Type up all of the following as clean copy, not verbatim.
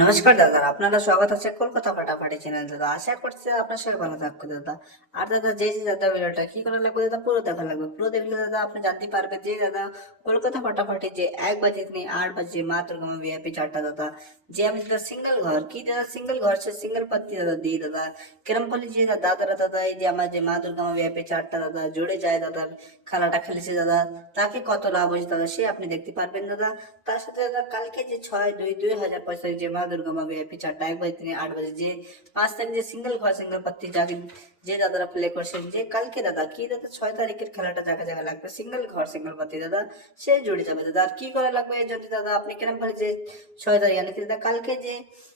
নমস্কার দাদা, আপনারা স্বাগত আছে কলকাতা ফাটাফাটি চ্যানেল। দাদা আশা করছি আপনার সবাই ভালো থাকবে দাদা। আর দাদা যে দাদা ভিডিওটা কি করে লাগবে দাদা, পুরো দেখা লাগবে। পুরো দেখলে দাদা আপনি জানতে পারবেন যে দাদা কলকাতা ফাটাফাটি যে 1 बजे থেকে 8 बजे মা দুর্গা মা ভিআইপি চারটা দাদা, যে আমি দাদা সিঙ্গেল ঘর কি দাদা, সিঙ্গেল ঘর সে সিঙ্গেল পাত্তি দাদা দিই দাদা কিরম বলি যে দাদারা দাদা এই যে আমার যে মা দুর্গা মা ভিআইপি চারটা দাদা জুড়ে যায় দাদা, খেলাটা খেলেছে দাদা, তাকে কত লাভ হয়েছে দাদা সে আপনি দেখতে পারবেন দাদা। তার সাথে দাদা কালকে যে 6-2-2000 পয়সা যে মা দুর্গা মা ভিআইপি চারটা 1 बजे থেকে 8 बजे যে 5 তারিখ যে সিঙ্গেল ঘর সিঙ্গেল পাত্তি যাকে যে দাদারা প্লে করছেন, যে কালকে দাদা কি দাদা 6 তারিখের খেলাটা যাকে জায়গা লাগবে সিঙ্গেল ঘর সিঙ্গেল পাত্তি দাদা সে জুড়ে যাবে দাদা। আর কি করা লাগবে যদি দাদা আপনি কেন বলে যে 6 তারিখ মানে কি দাদা কালকে যে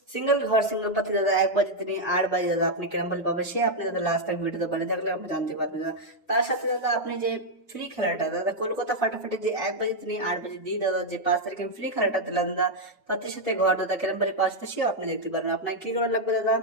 সিঙ্গেল ঘর সিঙ্গেল পাত্তি দাদা 1 बजे থেকে 8 बजे দাদা আপনি কেন বলে পাবে সে আপনি দাদা লাস্ট তক ভিডিওতে বলে থাকলে আপনি জানতে পারবেন দাদা। তার সাথে দাদা আপনি যে ফ্রি খেলাটা দাদা কলকাতা ফাটাফাটি যে 1 बजे থেকে 8 बजे দিই দাদা, যে 5 তারিখে ফ্রি খেলাটা দিলাম দাদা পাত্রের সাথে ঘর দাদা কেরম বাড়ি পাঁচ সেও আপনি দেখতে পারেন। আপনাকে কি করা লাগবে দাদা,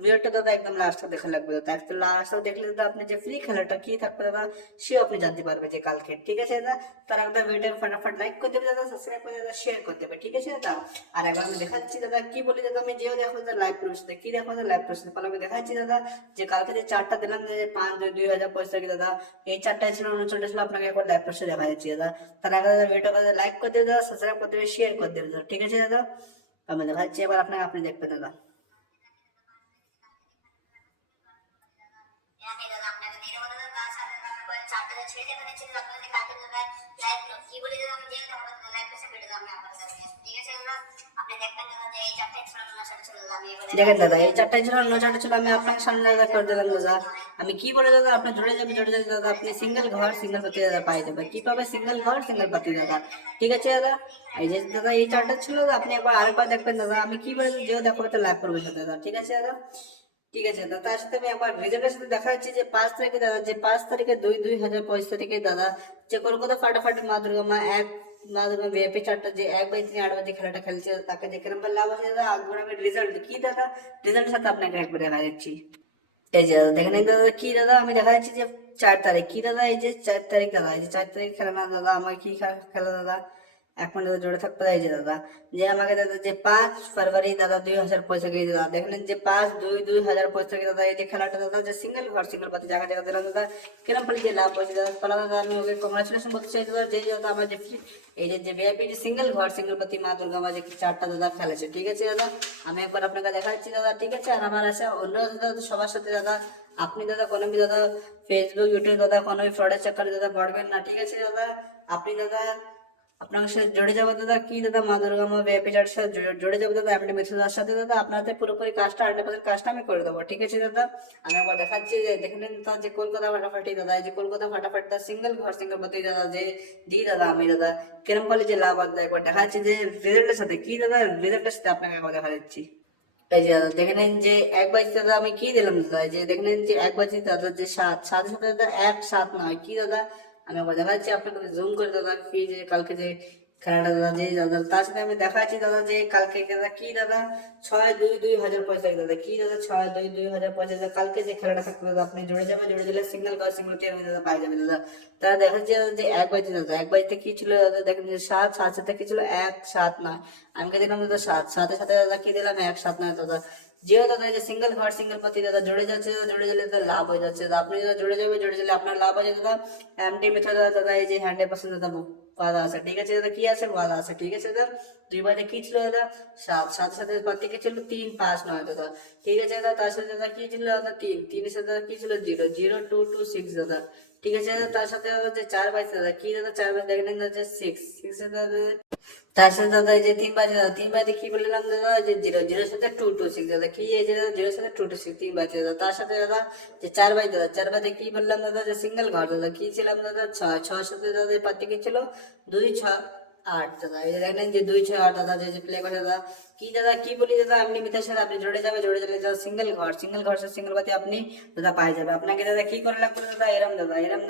ভিডিওটা দাদা একদম লাস্ট দেখা লাগবে দাদা। একদম লাস্ট দেখলে দাদা আপনি যে ফ্রি খেলাটা কি থাকবে দাদা সেও আপনি জানতে পারবে যে কালকে। ঠিক আছে দাদা, তার একটা ভিডিও ফটাফট লাইক করে দেবে দাদা, সাবস্ক্রাইব করে দাদা, শেয়ার করে দেবে। ঠিক আছে দাদা, আর একবার আমি দেখাচ্ছি দাদা কি বলি দাদা, আমি যেও দেখো দাদা লাইভ প্রশ্ন কি দেখো দাদা লাইভ প্রশ্ন ফলে আমি দেখাচ্ছি দাদা যে কালকে যে চারটা দিলাম যে 5-2-2000 পয়সা কি দাদা এই চারটায় ছিল 39 ছিল, আপনাকে একবার লাইভ প্রশ্ন দেখা যাচ্ছে দাদা। তার আগে দাদা ভিডিওটা লাইক করে দেবে দাদা, সাবস্ক্রাইব করে দেবে, শেয়ার করে দেবে দাদা। ঠিক আছে দাদা, আমি দেখাচ্ছি এবার আপনাকে, আপনি দেখবেন দাদা। দেখেন দাদা এই চারটায় ছিল অন্য চারটা ছিল, আমি আপনাকে সামনে দাদা করে দিলাম দাদা। আমি কি বলে দাদা আপনি জুড়ে যাবে দাদা, আপনি সিঙ্গেল ঘর সিঙ্গেল পাতি দাদা পাই যাবে। কি পাবে, সিঙ্গেল ঘর সিঙ্গেল পাতি দাদা। ঠিক আছে দাদা, এই যে দাদা এই চারটা ছিল দাদা, আপনি একবার আরেকবার দেখবেন দাদা। আমি কি বলে যেও দেখো তো লাইভ করবো দাদা। ঠিক আছে দাদা, ঠিক আছে দাদা। তার সাথে আমি একবার রেজাল্টের সাথে দেখা যাচ্ছে যে 5 তারিখে দাদা, যে 5 তারিখে 2-2000 পয়সা থেকে দাদা যে কলকাতা ফাটাফাটি মা দুর্গা মা এক মা দুর্গা ভিআইপি চারটা যে 1 बजे থেকে 8 बजे খেলাটা খেলছে তাকে যে কিরম লাভ আছে দাদা, একবার আমি রেজাল্ট কি দাদা রেজাল্টের সাথে আপনাকে একবার দেখা যাচ্ছি। এই যে দাদা দেখেন এই দাদা কি দাদা আমি দেখা যাচ্ছি যে 4 তারিখ কি দাদা, এই যে 4 তারিখ দাদা, এই যে 4 তারিখ খেলা না দাদা, আমার কি খেলা দাদা এখন দাদা জোরে থাকতে এই যে দাদা যে আমাকে দাদা যে 5 फरवरी দাদা 2000 পয়সা গিয়ে দাদা দেখলেন যে 5-2-2000 পয়সা গিয়ে দাদা এই যে খেলাটা দাদা যে সিঙ্গেল ঘর সিঙ্গেল পাতি জায়গা জায়গা দিলাম দাদা কিরম ফলে যে লাভ হয়েছে দাদা ফলা দাদা। আমি ওকে কংগ্রাচুলেশন বলতে চাই দাদা, যে দাদা আমার যে এই যে ভিআইপি যে সিঙ্গেল ঘর সিঙ্গেল পাতি মা দুর্গা মা যে চারটা দাদা খেলেছে। ঠিক আছে দাদা, আমি একবার আপনাকে দেখাচ্ছি দাদা। ঠিক আছে, আর আমার আছে অন্য দাদা সবার সাথে দাদা আপনি দাদা কোনো বি দাদা ফেসবুক ইউটিউব দাদা কোনো ফ্রডের চক্করে দাদা পড়বেন না। ঠিক আছে দাদা, আপনি দাদা আপনার সাথে জুড়ে যাবো দাদা কি দাদা মা দুর্গা মা ভিআইপি চার্টের সাথে জুড়ে যাবো দাদা এমনি মেথডের সাথে দাদা, আপনাদের পুরোপুরি কাজটা 100% কাজটা আমি করে দেবো। ঠিক আছে দাদা, আমি একবার দেখাচ্ছি যে দেখে নিন দাদা যে কলকাতা ফাটাফাটি দাদা, এই যে কলকাতা ফাটাফাটি দাদা সিঙ্গেল ঘর সিঙ্গেল পাতি দাদা যে দি দাদা আমি দাদা কিরম বলে যে লাভ দাদা একবার দেখাচ্ছি যে রেজাল্টের সাথে কি দাদা রেজাল্টের সাথে আপনাকে একবার দেখা যাচ্ছি। এই যে দাদা দেখে নিন যে 1 बजे দাদা আমি কি দিলাম দাদা, এই যে দেখে নিন যে 1 बजे দাদা যে 7 সাথে দাদা 1-7 নয় কি দাদা, আমি একবার দেখাচ্ছি আপনাকে জুম করে দাদা কি যে কালকে যে খেলাটা দাদা যে দাদা তার সাথে আমি দেখাচ্ছি দাদা যে কালকে দাদা কি দাদা 6-2-2000 পয়সা দাদা কি দাদা 6-2-2000 পয়সা দাদা কালকে যে খেলাটা থাকবে দাদা আপনি জুড়ে যাবে, জুড়ে গেলে সিঙ্গেল ঘর সিঙ্গেল টিয়ার দাদা পাই যাবে দাদা। তারা দেখাচ্ছে দাদা যে 1 बजे দাদা 1 बजे কি ছিল দাদা দেখেন যে 7 সাথে কি ছিল 1-7 নয়, আমি দিলাম দাদা 7 সাথে দাদা কি দিলাম 1-7 নয় দাদা। যেও দাদা যে সিঙ্গেল ঘর সিঙ্গেল পাতি দাদা জুড়ে যাচ্ছে দাদা, জুড়ে গেলে দাদা লাভ হয়ে যাচ্ছে দাদা। আপনি দাদা জুড়ে যাবে, জুড়ে গেলে আপনার লাভ হয়ে যাবে দাদা। এমটি মেথড দাদা এই যে 100% দাদা বাধা আছে। ঠিক আছে দাদা, কি আছে বাধা আছে। ঠিক আছে দাদা, 2 বারে কি ছিল দাদা 7 সাথে পাতি কি ছিল 3-5-9 দাদা। ঠিক আছে দাদা, তার সাথে দাদা কি ছিল দাদা 3 সাথে দাদা কি ছিল 0-0-2-2-6 দাদা। ঠিক আছে দাদা, তার সাথে দাদা যে 4 বাই দাদা কি দাদা 4 বাই দেখলেন দাদা 6 দাদা। তার সাথে দাদা এই যে 3 বাজে দাদা 3 বাজে কি বললাম দাদা যে 0-0 সাথে 2-2-6 দাদা কি এই যে দাদা 0 সাথে 2-2-6 3 বাজে দাদা। তার সাথে দাদা যে 4 বাই দাদা 4 বাজে কি বললাম দাদা যে সিঙ্গেল ঘর দাদা কি ছিলাম দাদা 6 সাথে দাদা পাতি কি ছিল 2-6-8 দাদা। এই যে দেখলেন যে 2-6-8 দাদা যে প্লে করে দাদা কি দাদা কি বলি দাদা এমনি মিথ্যার সাথে আপনি জুড়ে যাবে, জুড়ে গেলে দাদা সিঙ্গেল ঘর সে সিঙ্গেল পাতি আপনি দাদা পাই যাবে। আপনাকে দাদা কি করে লাগবে দাদা এরম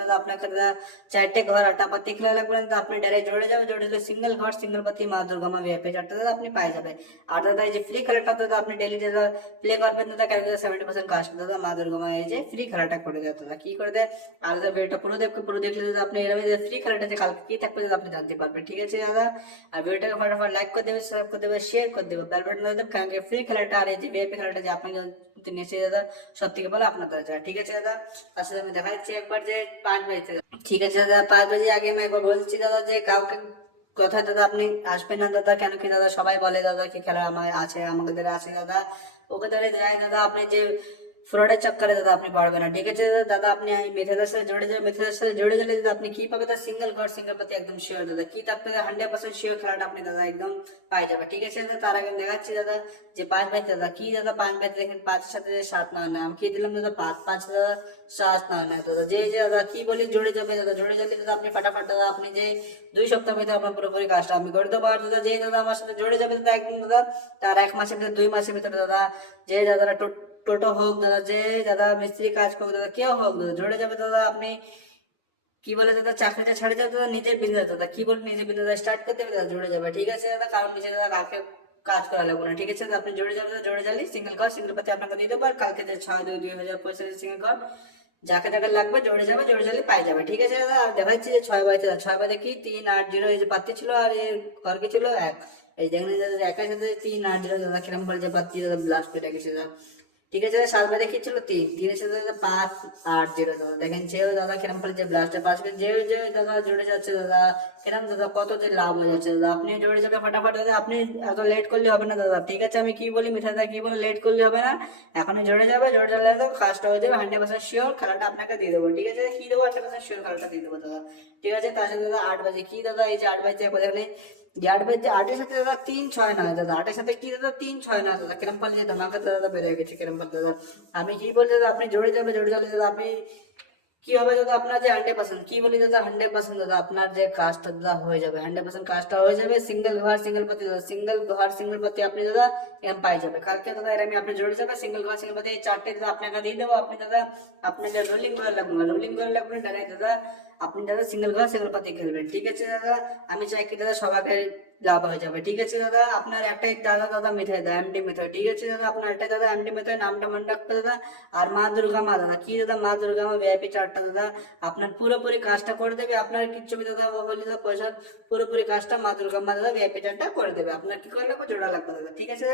দাদা আপনাকে দাদা 4টে ঘর 8টা পাতি খেলা লাগবে দাদা, আপনি ডাইরেক্ট জুড়ে যাবে, জুড়ে গেলে সিঙ্গেল ঘর সিঙ্গেল পাতি মা দুর্গা মা ভিআইপি চারটা দাদা আপনি পাই যাবে। আর দাদা এই যে ফ্রি খেলাটা দাদা আপনি ডেলি দাদা প্লে করবেন দাদা কালকে 70% কাস্ট দাদা মা দুর্গা মা এই যে ফ্রি খেলাটা করে দেয় দাদা কি করে দেয়। আর দাদা ভিডিওটা পুরো দেখলে দাদা আপনি এরকম ফ্রি খেলাটা যে কালকে কি থাকবে দাদা আপনি জানতে পারবেন। ঠিক আছে দাদা। আর ভিডিওটাকে ফটাফট লাইক করে দেবে, সাবস্ক্রাইব করে দেবে, শেয়ার করে দেবে, বেল বাটন দাদা, কারণ ফ্রি খেলাটা আর এই যে ভিআইপি খেলাটা যে আপনাকে নিয়েছে দাদা, সব থেকে ভালো আপনার দ্বারা যায়। ঠিক আছে দাদা, তার সাথে আমি দেখা যাচ্ছি একবার যে 5 বাজে। ঠিক আছে দাদা, 5 বাজে আগে আমি একবার বলছি দাদা যে কাউকে কথা দাদা আপনি আসবেন না দাদা, কেন কি দাদা সবাই বলে দাদা কি খেলা আমার আছে, আমাদের আছে দাদা, ওকে ধরে যায় দাদা, আপনি যে ফ্রডের চক্করে দাদা আপনি পারবেন না। ঠিক আছে দাদা, আপনি মেথেদের সাথে জড়ে যাবেন, মেথেদের সাথে জড়ে গেলে দাদা আপনি কি পাবে দাদা, সিঙ্গেল গড সিঙ্গেল পাতি একদম শিওর দাদা, কি আপনাদের 100% শিওর খেলাটা আপনি দাদা একদম পাই যাবে। ঠিক আছে দাদা, তার আগে দেখাচ্ছি দাদা যে 5 বাজে দাদা কি দাদা 5 বাজে দেখেন 5-এর সাথে 7 না না আমি কি দিলাম দাদা 5 দাদা 7 না না দাদা, যে যে দাদা কি বলি জড়ে যাবে দাদা, জড়ে যাবে দাদা আপনি ফাটাফাট দাদা, আপনি যে 2 সপ্তাহ ভিতরে আপনার পুরোপুরি কাজটা আমি করে দেবো। আর দাদা যে দাদা আমার সাথে জড়ে যাবে দাদা একদম দাদা, তার 1 মাসের ভিতরে 2 মাসের ভিতরে দাদা, যে দাদা টোটো হোক দাদা, যে দাদা মিস্ত্রি কাজ হোক দাদা, কেউ হোক দাদা জড়ে যাবে দাদা, আপনি কি বলে দাদা চাকরিটা ছাড়ে যাবে দাদা, নিজের বিজনেস দাদা, কি বলে নিজের বিজনেস স্টার্ট করতে হবে দাদা, জড়ে যাবে। ঠিক আছে দাদা, কারণ নিজে দাদা কালকে কাজ করা লাগবে না। ঠিক আছে দাদা, আপনি জড়ে যাবে দাদা, জড়ে যালি সিঙ্গেল ঘর সিঙ্গেল পাতি আপনাকে দিয়ে দেবো। আর কালকে যে 6/2/2025 সিঙ্গেল ঘর যাকে যাকে লাগবে জড়ে যাবে, জড়ে যালি পাই যাবে। ঠিক আছে দাদা, আর দেখাচ্ছি যে 6 বাজে দাদা, 6 বাজে কি 380 এই যে পাত্তি ছিল, আর এর ঘর কি ছিল 1, এই দেখেন দাদা একের সাথে 380 দাদা কিরম বলে যে পাত্তি দাদা ব্লাস্ট করে রেখেছে দাদা। ঠিক আছে দাদা, 7 বাজে কি ছিল 3-3 এর সাথে দাদা 580 দাদা, দেখেন যেও দাদা কিরম বলে যে ব্লাস্টে পাস করে যেও যে দাদা জুড়ে যাচ্ছে দাদা, কিরম দাদা কত যে লাভ হয়ে যাচ্ছে দাদা, আপনি জুড়ে যাবে ফটাফট দাদা, আপনি এত লেট করলে হবে না দাদা। ঠিক আছে, আমি কি বলি মিঠা দা কি বলে লেট করলে হবে না, এখনই জুড়ে যাবে, জুড়ে যাবে দাদা কাজটা হয়ে যাবে, 100% শিওর খেলাটা আপনাকে দিয়ে দেবো। ঠিক আছে, কি দেবো 100% শিওর খেলাটা দিয়ে দেবো দাদা। ঠিক আছে, তার সাথে দাদা 8 বাজে কি দাদা, এই যে 8 বাজে দেখেন যে 8 বাজে, 8-এর সাথে দাদা 3-6 না দাদা, 8-এর সাথে কি দাদা 3-6 না দাদা, কিরম পাল যে ধামাকা দাদা বেড়ে গেছে কিরম পাল দাদা। আমি কি বলছি দাদা, আপনি জড়ে যাবে, জড়ে যাবে দাদা, আপনি কি হবে দাদা আপনার যে 100% কি বলি দাদা 100% দাদা আপনার যে কাজটা দাদা হয়ে যাবে, 100% কাজটা হয়ে যাবে, সিঙ্গেল ঘর সিঙ্গেল পাতি দাদা, সিঙ্গেল ঘর সিঙ্গেল পাতি আপনি দাদা এরকম পাই যাবে কালকে দাদা, এর আমি আপনি জড়ে যাবে সিঙ্গেল ঘর সিঙ্গেল পাতি এই 4টে দাদা আপনাকে দিয়ে দেবো। আপনি দাদা আপনাকে রোলিং করে লাগবে না, রোলিং করে লাগবে না দাদা, আপনি দাদা সিঙ্গেল ঘর সিঙ্গেল পাতি খেলবেন। ঠিক আছে দাদা, আমি চাই কি দাদা সবাইকে লাভ হয়ে যাবে। ঠিক আছে দাদা, আপনার একটাই দাদা দাদা মেথড দাদা এমডি মেথড। ঠিক আছে দাদা, আপনার একটাই দাদা এমডি মেথড, নামটা মনে রাখতে দাদা। আর মা দুর্গা মা দাদা কি দাদা, মা দুর্গা মা ভিআইপি 4টা দাদা আপনার পুরোপুরি কাজটা করে দেবে, আপনার কিচ্ছু বি দাদা বলি দাদা পয়সা পুরোপুরি কাজটা মা দুর্গা মা দাদা ভিআইপি 4টা করে দেবে, আপনার কি করে লাগবে জোড়া লাগবে দাদা। ঠিক আছে,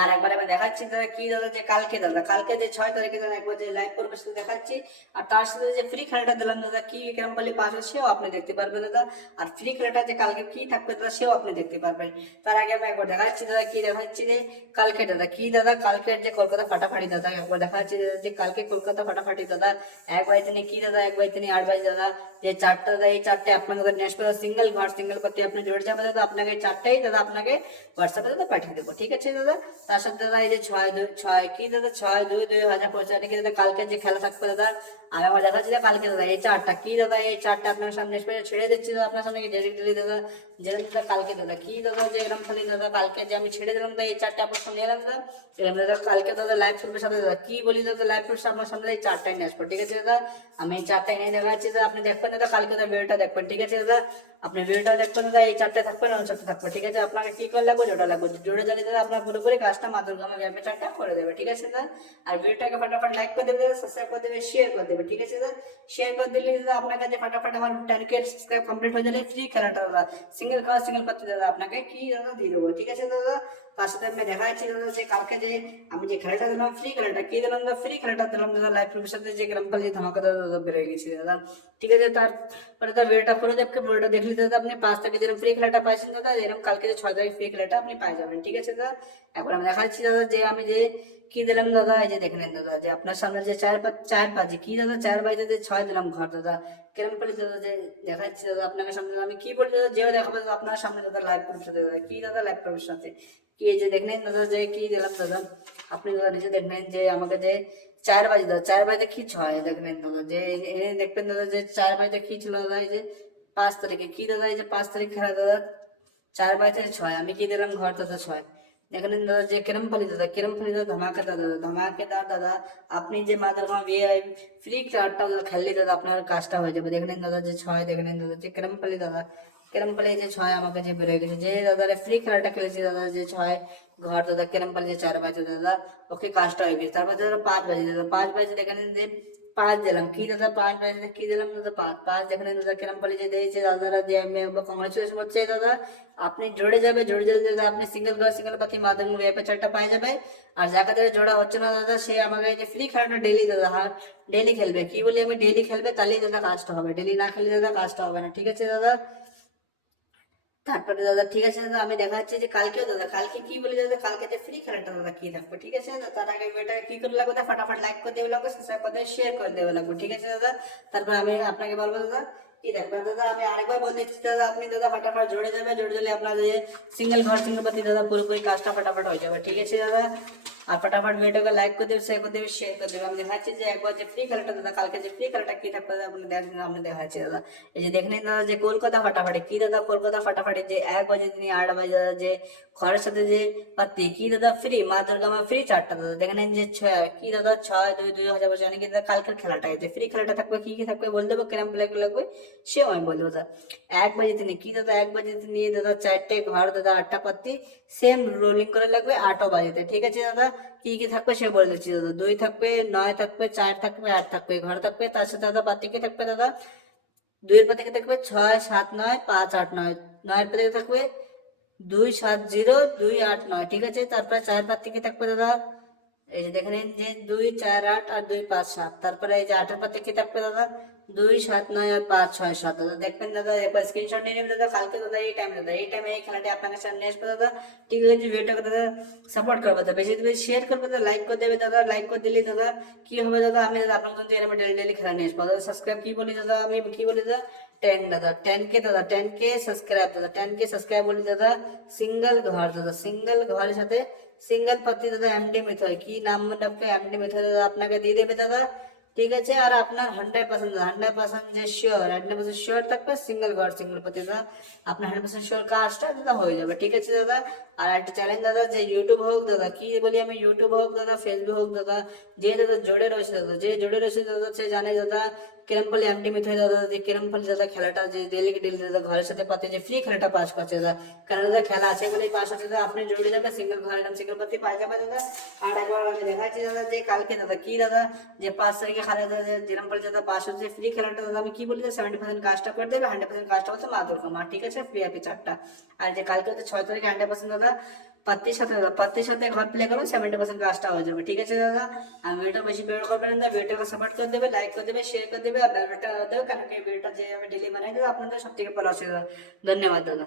আর একবার আমি দেখাচ্ছি দাদা কি দাদা যে কালকে দাদা, কালকে যে 6 তারিখে দাদা একবার যে লাইভ করবে সেটা দেখাচ্ছি, আর তার সাথে যে ফ্রি খেলাটা দিলাম দাদা কি কেরম বলি পাস সেও আপনি দেখতে পারবেন দাদা, আর ফ্রি খেলাটা যে কালকে কি থাকবে দাদা সেও আপনি দেখতে পারবেন। তার আগে আমি একবার দেখাচ্ছি দাদা কি দেখাচ্ছি যে কালকে দাদা কি দাদা, কালকের যে কলকাতা ফাটাফাটি দাদা একবার দেখাচ্ছি দাদা যে কালকে কলকাতা ফাটাফাটি দাদা 1 বাজে কি দাদা 1 বাজে 8 বাজে দাদা, যে 4টা দাদা এই 4টে আপনাকে দাদা নেক্সট সিঙ্গেল ঘর সিঙ্গেল পাতি আপনি জুড়ে যাবে দাদা, আপনাকে এই 4টাই দাদা আপনাকে হোয়াটসঅ্যাপে দাদা পাঠিয়ে দেবো। ঠিক আছে দাদা, তার সাথে দাদা এই যে 6 কি দাদা 6/2/2025 কি দাদা কালকে যে খেলা থাকবে দাদা, আর আমার দেখাচ্ছি দাদা কালকে দাদা এই 4টা কি দাদা, এই 4টা আপনার সামনে ছেড়ে দিচ্ছি দাদা, আপনার সামনে ডেলি দাদা যেরকম দাদা কালকে দাদা কি দাদা যে এরকম খালি দাদা কালকে যে আমি ছেড়ে দিলাম দাদা এই 4টা আপনার সামনে এলাম দাদা, এরকম দাদা কালকে দাদা লাইভ চলবে সাথে দাদা কি বলি দাদা লাইভ চলবে আপনার সামনে এই 4টাই নিয়ে আসবো। ঠিক আছে দাদা, আমি এই 4টাই নিয়ে দেখাচ্ছি দাদা, আপনি দেখবেন দাদা কালকে দাদা ভিডিওটা দেখবেন। ঠিক আছে দাদা, আপনি ভিডিওটা দেখবেন দাদা, এই 4টে থাকবে না 4টে থাকবে। ঠিক আছে, আপনাকে কি করে লাগবে জোড়া লাগবে, জোড়ে জালি দাদা আপনার পুরোপুরি কাজটা মাদুরগামা গ্যাপে 4টা করে দেবে। ঠিক আছে দাদা, আর ভিডিওটাকে ফটাফট লাইক করে দেবে, সাবস্ক্রাইব করে দেবে, শেয়ার করে দেবে। ঠিক আছে দাদা, শেয়ার করে দিলে দাদা আপনার কাছে ফটাফট আমার 10K সাবস্ক্রাইব কমপ্লিট হয়ে গেলে ফ্রি খেলাটা দাদা সিঙ্গেল খাওয়া সিঙ্গেল পাতি দাদা আপনাকে কি দাদা দিয়ে দেবো। ঠিক আছে দাদা, তার সাথে আমি দেখাচ্ছি দাদা যে কালকে যে আমি যে খেলাটা দিলাম ফ্রি খেলাটা কি দিলাম দাদা, ফ্রি খেলাটা দিলাম দাদা লাইভ প্রুফের সাথে যে গ্রাম যে ধামাকা দাদা বেড়ে গেছে দাদা। ঠিক আছে, তারপরে তার ভিডিওটা পুরো ভিডিওটা দেখলে দাদা আপনি 5 তারিখে যেরকম ফ্রি খেলাটা পাইছেন দাদা, এরকম কালকে যে 6 তারিখ ফ্রি খেলাটা আপনি পাই যাবেন। ঠিক আছে দাদা, এখন আমি দেখাচ্ছি দাদা যে আমি যে কি দিলাম দাদা, এই যে দেখেন দাদা যে আপনার সামনে যে 4 বাজে কি দাদা 4 বাজে যে 6 দিলাম ঘর দাদা, কেরম করে দাদা যে দেখাচ্ছি দাদা আপনার সামনে আমি কি বলি দাদা, যেও দেখাবো দাদা আপনার সামনে দাদা লাইভ প্রুফের সাথে দাদা কি দাদা লাইভ প্রুফের সাথে কি এই যে দেখলেন দাদা যে কি দিলাম দাদা, আপনি দাদা নিজে দেখবেন যে আমাকে যে 4 বাজে দাদা 4 বাজে কি 6 দেখবেন দাদা যে দেখবেন দাদা যে 4 বাজে কি ছিল দাদা, এই যে 5 তারিখে কি দাদা, এই যে 5 তারিখ খেলা দাদা 4 বাজে 6 আমি কি দিলাম ঘর দাদা 6 দেখেন দাদা যে কিরম ফালি দাদা ধমাকেদার দাদা ধমাকেদার দাদা, আপনি যে মাদারমা ফ্রি কার্ডটা খেললে দাদা আপনার কাজটা হয়ে যাবে। দেখলেন দাদা যে 6 দেখলেন দাদা যে কিরম ফালি দাদা কিরম ফালি যে 6 আমাকে যে বেরোয় গেছে, যে দাদা ফ্রি খেলাটা খেলেছি দাদা যে 6 ঘর দাদা কিরম ফালি যে 4 বাজে দাদা ওকে কাজটা হয়ে গেছে। তারপর দাদা 5 বাজে দাদা 5 বাজে দেখেন যে পাঁচ দিলাম, কি দাদা পাঁচ নয় কি দিলাম দাদা, পাঁচ পাঁচ যেখানে দাদা কিরম বলে যে দিয়েছে দাদারা, যে আমি একবার কংগ্রেচুলেশন করছি দাদা। আপনি জুড়ে যাবে, জুড়ে যেতে দাদা আপনি সিঙ্গেল ঘর সিঙ্গেল পাতি মাধ্যমিক অ্যাপে চারটা পাই যাবে। আর যাকে তাদের জোড়া হচ্ছে না দাদা, সে আমাকে এই যে ফ্রি খেলাটা ডেলি দাদা, হ্যাঁ ডেলি খেলবে, কি বলি আমি ডেলি খেলবে, তাহলেই দাদা কাজটা হবে, ডেলি না খেলে দাদা কাজটা হবে না, ঠিক আছে দাদা। তারপরে দাদা ঠিক আছে দাদা, আমি দেখা যাচ্ছে যে কালকেও দাদা, কালকে কি বলি দাদা, কালকে যে ফ্রি খেলাটা দাদা কি থাকবে, ঠিক আছে দাদা। তার আগে এটা কি করে লাগবে দাদা, ফাটাফাট লাইক করে দেবে লাগবে, সাবস্ক্রাইব করে দেবে, শেয়ার করে দেবে লাগবে, ঠিক আছে দাদা। তারপর আমি আপনাকে বলবো দাদা কি দেখবে দাদা, আমি আরেকবার বলে দিচ্ছি দাদা, আপনি দাদা ফাটাফাট জুড়ে যাবে, জুড়ে গেলে আপনার যে সিঙ্গেল ঘর সিঙ্গেল পাতি দাদা পুরোপুরি কাজটা ফাটাফাট হয়ে যাবে, ঠিক আছে দাদা। আর ফটাফট ভিডিওকে লাইক করে দেবে, শেয়ার করে দেবে, শেয়ার করে দেবে। আমি দেখাচ্ছি যে একবার যে ফ্রি খেলাটা দাদা, কালকে যে ফ্রি খেলাটা কি থাকবে দাদা, আপনি দেখেন, আপনি দেখাচ্ছি দাদা। এই যে দেখেন দাদা, যে কলকাতা ফাটাফাটি কি দাদা, কলকাতা ফাটাফাটি যে 1 বাজে তিনি 8 বাজে দাদা, যে ঘরের সাথে যে পাতি কি দাদা ফ্রি, মা দুর্গা মা ফ্রি চারটা দাদা, দেখেন যে কি দাদা 6-2-2000 জানি কি দাদা, কালকের খেলাটা যে ফ্রি খেলাটা থাকবে, কি কি থাকবে বলে দেবো, কিরম প্লে লাগবে সেও আমি বলবো দাদা। 1 বাজে তিনি কি দাদা, 1 বাজে তিনি দাদা চারটে ঘর দাদা 8টা পাতি সেম রোলিং করে লাগবে 8 বাজেতে, ঠিক আছে দাদা। কি কি থাকবে সে বলে দিচ্ছি দাদা, 2 থাকবে, 9 থাকবে, 4 থাকবে, 8 থাকবে ঘর থাকবে, তার সাথে দাদা পাতি কি থাকবে দাদা, 2 এর পাতি কি থাকবে 6-7-9 5-8-9, 9 এর পাতি কি থাকবে 2-7-0-2-8-9, ঠিক আছে। তারপরে 4 পাতি কি থাকবে দাদা, এই যে দেখেন যে 2-4-8 আর 2-5-7, তারপরে এই যে 8 এর পাতে কি থাকবে দাদা 2-7-9 আর 5-6-7 দাদা, দেখবেন দাদা একবার স্ক্রিনশট নিয়ে নেবেন দাদা, কালকে দাদা এই টাইমে দাদা, এই টাইমে এই খেলাটি আপনার সামনে আসবে দাদা, ঠিক আছে। ভিডিওটাকে দাদা সাপোর্ট করবে দাদা, বেশি বেশি শেয়ার করবে দাদা, লাইক করে দেবে দাদা, লাইক করে দিলে দাদা কি হবে দাদা, আমি দাদা আপনার জন্য এরকম ডেলি ডেলি খেলা নিয়ে আসবো দাদা। সাবস্ক্রাইব কি বলি দাদা, আমি কি বলি দাদা 10 দাদা, 10K দাদা, 10K সাবস্ক্রাইব দাদা, 10K সাবস্ক্রাইব বলি দাদা। সিঙ্গেল ঘর দাদা, সিঙ্গেল ঘরের সাথে সিঙ্গেল পাতি দাদা এমডি মেথড, কি নাম ডাকবে এমডি মেথড দাদা আপনাকে দিয়ে দেবে দাদা, ঠিক আছে। আর আপনার 100% 100% যে শিওর, 100% শিওর থাকবে সিঙ্গেল ঘর সিঙ্গেল পাতি দাদা, আপনার 100% শিওর কাজটা দাদা হয়ে যাবে, ঠিক আছে দাদা। আর একটা চ্যালেঞ্জ দাদা, যে ইউটিউব হোক দাদা, কি বলি আমি ইউটিউব হোক দাদা, ফেসবুক হোক দাদা, যে দাদা জোরে রয়েছে দাদা, যে জোরে রয়েছে দাদা, সে জানে দাদা কিরম পালি এমডি মেথড দাদা, যে কিরম পালি দাদা খেলাটা যে ডেলি ডেলি দাদা ঘরের সাথে পাতে যে ফ্রি খেলাটা পাস করছে দাদা, কারণ দাদা খেলা আছে বলেই পাস হচ্ছে দাদা, আপনি জুড়ে যাবে সিঙ্গেল ঘর একদম সিঙ্গেল পাতি পাই যাবে দাদা। আর একবার আমি দেখাচ্ছি দাদা, যে কালকে দাদা কি দাদা, যে 5 তারিখে খেলা দাদা, যেরকম পালি দাদা পাস হচ্ছে ফ্রি খেলাটা দাদা, আমি কি বলি 70% কাজটা করে দেবে, 100% কাজটা হচ্ছে মা দুর্গা মা, ঠিক আছে, ফ্রি অ্যাপে চারটা। আর যে কালকে হচ্ছে 6 তারিখে 100% দাদা পাত্তির সাথে দাদা, পাত্তির সাথে ঘর প্লে করো, 70% কাজটা হয়ে যাবে, ঠিক আছে দাদা। আর ভিডিওটা বেশি বের করবেন না, ভিডিওকে সাপোর্ট করে দেবে, লাইক করে দেবে, শেয়ার করে দেবে, আর ভিডিওটা দেবে, কারণ এই ভিডিওটা যে আমি ডেলি বানাই দেবো আপনাদের সব থেকে ভালো অসুবিধা। ধন্যবাদ দাদা।